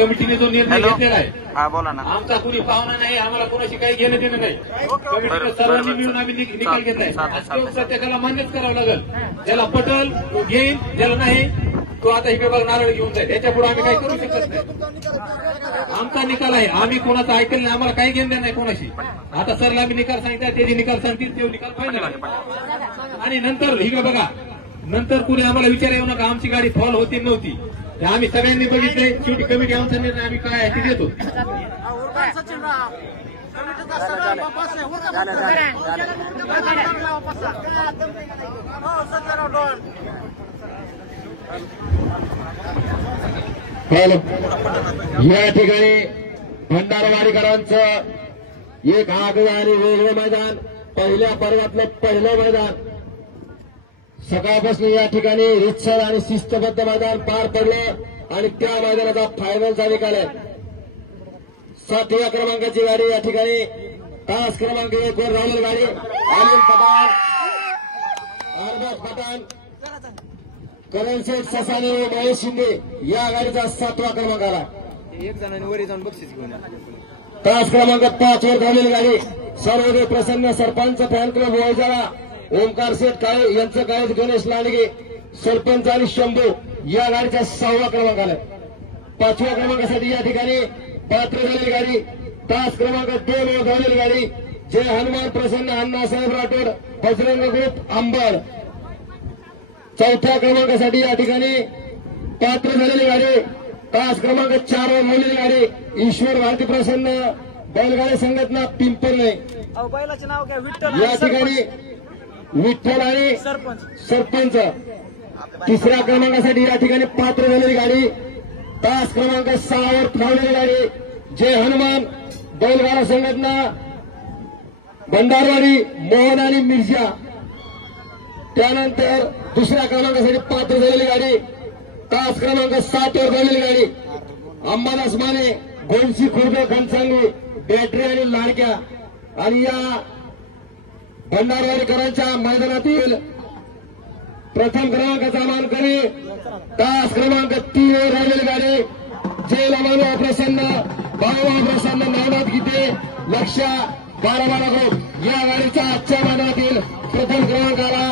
कमिटीने जो निर्णय घेतलेला आहे, हा बोला ना, आमचा कुणी पाहुणा नाही, आम्हाला कोणाशी काही घेणं देणं नाही. कमिटीने सर्वांनी मिळून आम्ही निकाल घेतलाय. प्रत्येकाला मान्यच करावं लागेल. ज्याला पटल तो घेईल, ज्याला नाही तो आता इकडे बघ नारळ घेऊन जाईल. याच्या पुढे आम्ही काही करू शकत नाही. आमचा निकाल आहे, आम्ही कोणाचा ऐकलं नाही, आम्हाला काही घेणं नाही कोणाशी. आता सरला आम्ही निकाल सांगितला, ते निकाल सांगतील ते निकाल फायनल आहे. आणि नंतर इकडे बघा, नंतर कुणी आम्हाला विचार येऊ नका आमची गाडी फॉल होती नव्हती. आम्ही सगळ्यांनी बघितलंय. शेवटी कमिटी आमचा निर्णय आम्ही काय आहे ते देतो. या ठिकाणी भंडारवाडीकरांचं एक आगळं आणि वेगळं मैदान, पहिल्या पर्वातलं पहिलं मैदान. सकाळपासून या ठिकाणी रितसर आणि शिस्तबद्ध मैदान पार पडलं आणि त्या मैदानाचा फायनलचा निकाल आहे. 7व्या क्रमांकाची गाडी या ठिकाणी तास क्रमांक 1 वर राहिलेली गाडी अनिल पठाण, अरबाज पठाण, करण शेठ ससाने, महेश शिंदे या गाडीचा 7वा क्रमांक आला. एक जणांनी वरी जाऊन बक्षीस घेऊन तास क्रमांक 5 वर धावलेली गाडी सर्वोदय प्रसन्न सरपंच फॅन क्लब वैजाळा, ओमकार शेठ काळे यांचं काय गणेश लांडगे सरपंच आणि शंभू या गाडीचा 6वा क्रमांक आला. 5व्या क्रमांकासाठी या ठिकाणी पात्र झालेली गाडी तास क्रमांक 2 वर धावलेली गाडी जय हनुमान प्रसन्न अण्णासाहेब राठोड बजरंग ग्रुप अंबड. 4थ्या क्रमांकासाठी या ठिकाणी पात्र झालेली गाडी तास क्रमांक 4 वर धावलेली गाडी ईश्वर भारती प्रसन्न बैलगाडी संघटना पिंपरणे. बैलाचे नाव काय? विठ्ठल. या ठिकाणी विठ्ठल आणि सरपंच. 3ऱ्या क्रमांकासाठी या ठिकाणी पात्र झालेली गाडी तास क्रमांक 6 वर धावलेली गाडी जय हनुमान बैलगाडा संघटना भंडारवाडी मोहन आणि मिर्झा. त्यानंतर 2ऱ्या क्रमांकासाठी पात्र झालेली गाडी तास क्रमांक 7 वर धावलेली गाडी अंबादास माने गोंशी खुर्द घनसांगवी बॅटरी आणि लाडक्या. आणि या भंडारवाडीकरांच्या मैदानातील प्रथम क्रमांकाचा मानकरी तास क्रमांक 3 वर राहिलेली गाडी जय लमानो प्रसन्न बाबा प्रसन्न नावनाथ गीते लक्ष्या 12 ग्रुप या गाडीचा आजच्या मैदानातील प्रथम क्रमांक आला.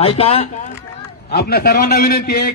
ऐका, आपल्या सर्वांना विनंती आहे.